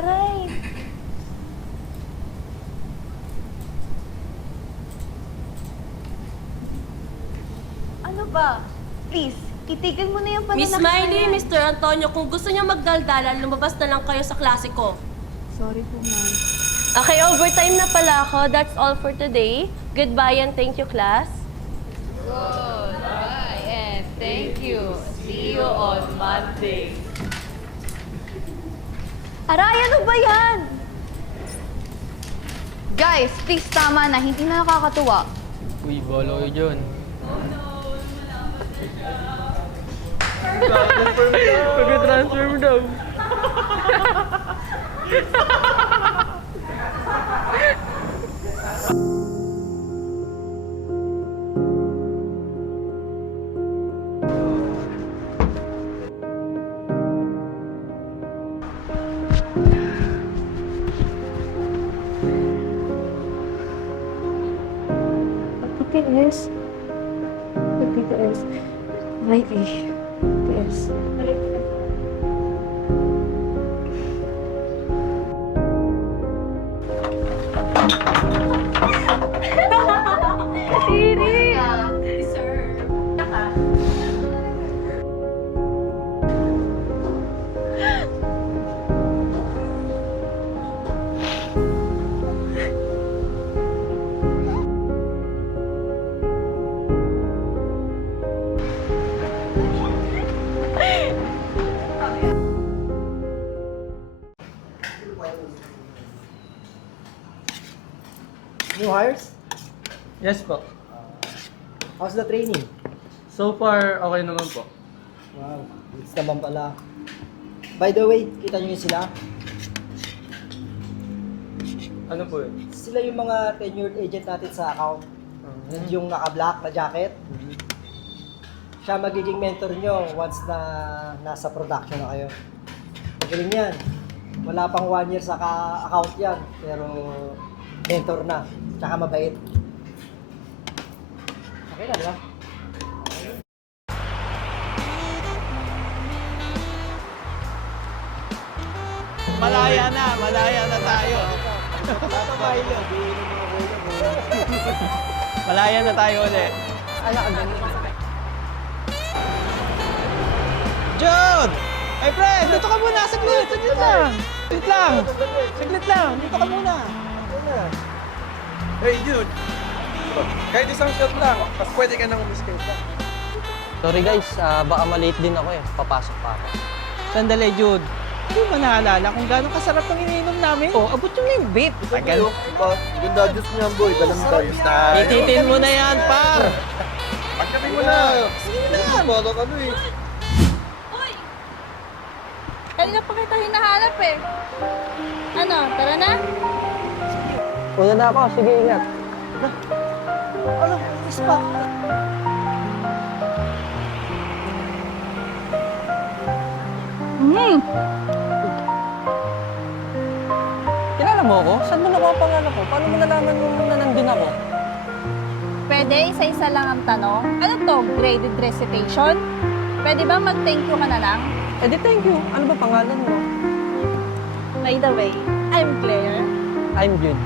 Aray! Ano ba? Please, itigil mo na yung Miss pananakit na Miley, yan. Mr. Antonio, kung gusto niyo magdaldalan, lumabas na lang kayo sa klase ko. Sorry po, ma'am. Okay, overtime na pala ako. That's all for today. Goodbye and thank you, class. Goodbye and thank you. See you on Monday. Aray, ano ba yan? Guys, please, tama na. Hindi na nakakatuwa. Uy, bolo kayo dyan. Pag-transfer mo daw. TS. TS. May TS. Tiri! New hires? Yes po. How's the training? So far, okay naman po. Wow, it's naman pala. By the way, kita nyo yun sila? Ano po yun? Sila yung mga tenured agent natin sa account. And yung naka-black na jacket. Siya magiging mentor nyo once na nasa production na kayo. Magaling yan. Wala pang 1 year sa account yan. Pero mentor na. Tsaka mabait. Okay na, di ba? Malaya na tayo. Malaya na tayo ulit. Jude! Hey, friend! Dito ka muna! Saglit lang! Saglit lang! Dito ka muna! Hey, dude! Kahit isang shot lang, mas pwede ka nang umiscape pa. Sorry guys, baka malate din ako eh. Papasok pa ako. Sandali, Jude. Hindi mo naalala kung gano'ng kasarap ang iniinom namin? Oh, abot yung yung vape. Tagal. Ganda juice niyan, boy. Dalang tayo. Ititin mo na yan, par! Pagkabi mo na! Sige na! Bala ka eh. Kanina pa kita hinahanap eh. Ano, tara na? Una na ako, sige ingat. Ano? Ispa? Kilala mo ako? Saan mo nakuha ang pangalan ko? Paano mo nalaman mo na nandun ako? Pwede, isa-isa lang ang tanong. Ano to, graded recitation? Pwede ba mag-thank you ka na lang? Eh di thank you. Ano ba pangalan mo? By the way, I'm Claire. I'm Jude.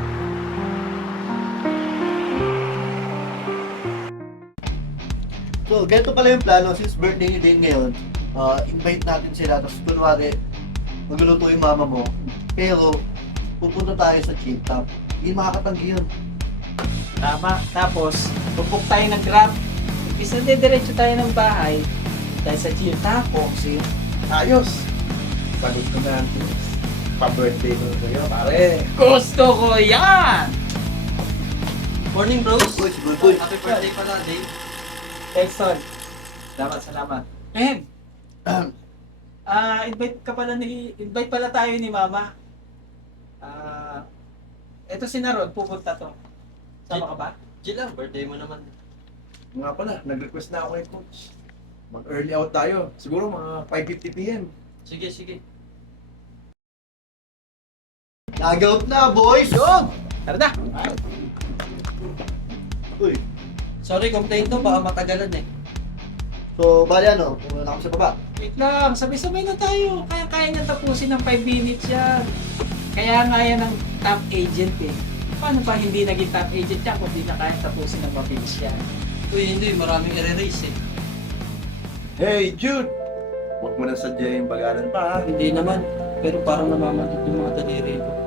So, ganito pala yung plano. Since birthday ni Dane ngayon, invite natin sila. Tapos, kunwari, magluluto yung mama mo. Pero, pupunta tayo sa chill top. Hindi makakatanggi yun. Tama. Tapos, pupuk tayo ng grab. Isa diretso tayo ng bahay. Dahil sa chill tapos, Ayos! Sagot ko na. Pa-birthday ko sa'yo, pare. gusto ko yan! Morning bros. Boy, good boy. Happy birthday pala, Dave. Exxon. Salamat. Invite pala tayo ni Mama. Ito si Narod, pupunta to. Sama ka ba? Jill lang, birthday mo naman. Nga pala, nag-request na ako kay coach. Mag-early out tayo. Siguro mga 5:50 PM. Sige. Nag-out na, boys! Yun! Tara na! Uy, Sorry, complain to. Baka matagalan eh. so, bali ano, pumunta na kami sa baba. Wait lang, sabay-sabay na tayo. Kaya niya tapusin ng 5 minutes yan. Kaya nga yan ang top agent eh. Paano pa hindi naging top agent yan kung di na kaya tapusin ng mabilis yan? Uy, hindi. Maraming i-erase eh. Hey, Jude! Huwag mo na sadya yung bagalan pa, ha? Hindi naman. Pero parang namamantik yung mga daliri ko.